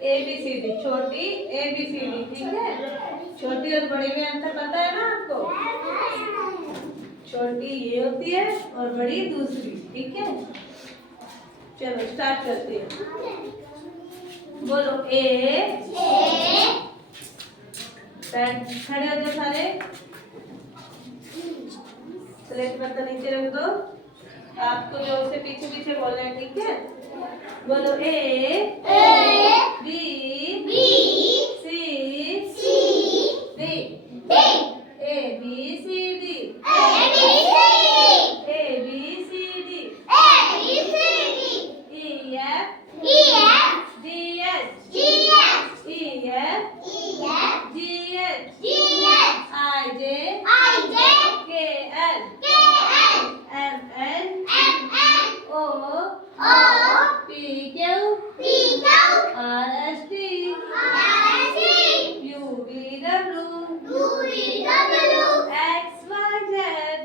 ए B C D, छोटी ए B C D, ठीक है। छोटी और बड़ी में अंतर पता है ना आपको? छोटी ये होती है और बड़ी दूसरी, ठीक है। चलो स्टार्ट करते हैं। बोलो ए, खड़े हो जाओ सारे, स्लेट पत्ता नीचे रख दो। आपको जो से पीछे पीछे बोलना है, ठीक है। बोलो A B C D, A B C D, A B C D, E F D H, E F G H, I J K L, M N O P Q R S T U V W X Y Z,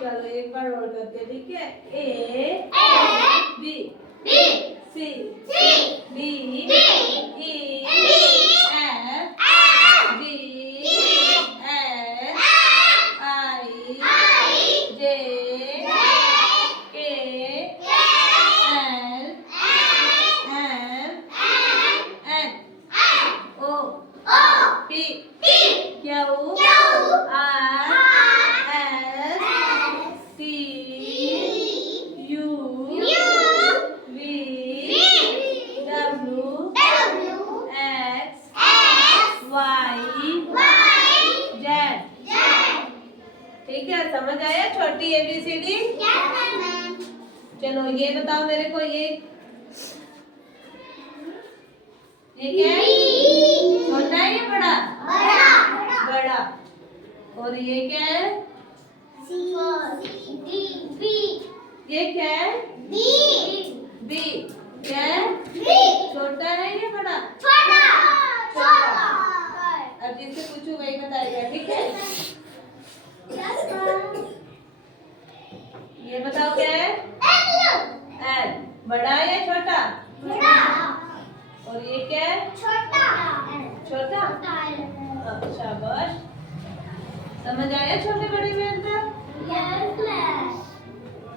चलो एक बार और करते, ठीक है। A B C D E F G H I J K L M N O P Q R S T U V W X Y Z, ठीक है। समझ आया छोटी एबीसीडी? चलो ये बताओ मेरे को, ये क्या है? छोटा है या बड़ा? बड़ा। और ये क्या है? ये क्या है? बी। क्या है? छोटा है या बड़ा? छोटा। अब जिससे पूछू वही बताएगा, ठीक है। ये बताओ क्या है? एल। बड़ा है या छोटा? और ये क्या है? छोटा। शाबाश। समझ आया छोटे बड़े में अंतर?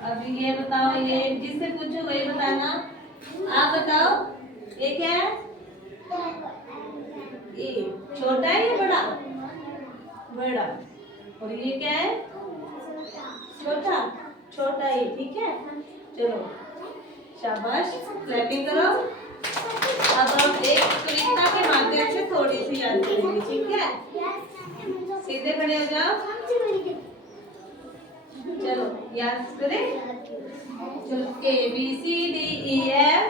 अभी ये बताओ, ये जिससे पूछो वही बताना। आप बताओ ये क्या है? ये छोटा है या बड़ा? बड़ा। और ये क्या है? छोटा है, ठीक है। चलो शाबाश, क्लैपिंग करो। अब हम एक कविता के माध्यम से थोड़ी सी याद करेंगे, ठीक है। सीधे खड़े हो जाओ, चलो याद करें। चलो A B C D E F,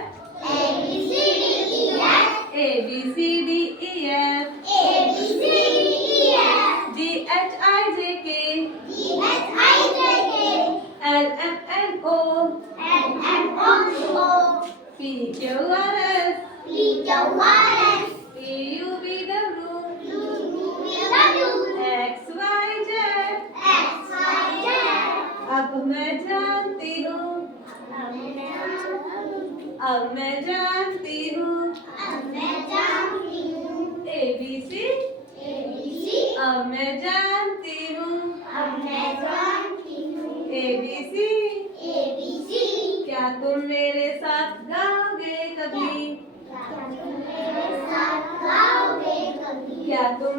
A B C D E F, G H I J K, L M N O P Q R S T U V W X Y Z. अब मैं जानती हूँ, ए B सी, अब मैं जानती हूँ, ए B सी। क्या तुम मेरे साथ गाओगे कभी? क्या तुम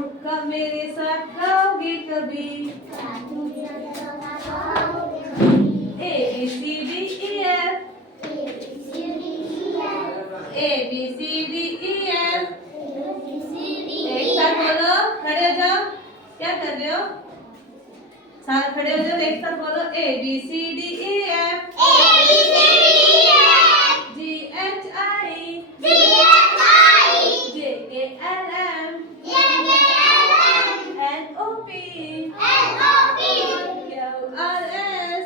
मेरे साथ गाओगे कभी? A B C D E F, A B C D E F. एक साथ बोलो, खड़े हो जाओ। क्या कर रहे हो? सारे खड़े हो जाओ, एक साथ बोलो A B C D E F, G H I J K L M N O P Q R S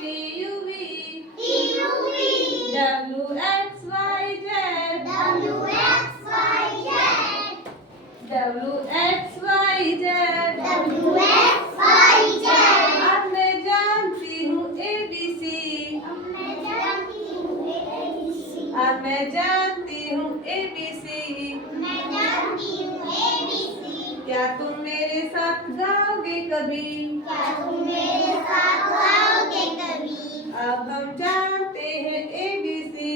T U V W X Y Z, अब मैं जानती हूँ ABC अब मैं जानती हूँ ABC। मैं जानती हूँ ABC। क्या तुम मेरे साथ गाओगे कभी? क्या तुम मेरे साथ गाओगे कभी? अब हम जानते हैं ABC।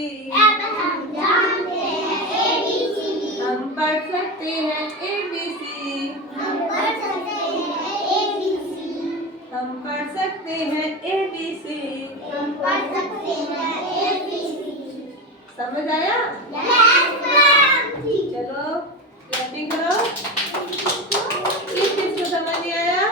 अब हम जानते हैं ABC। हम पढ़ सकते हैं ABC। हम पढ़ सकते हैं ABC। हम पढ़ सकते हैं ABC। हम पढ़ सकते हैं ABC। समझ आया? Yes, ma'am. चलो क्लैपिंग करो।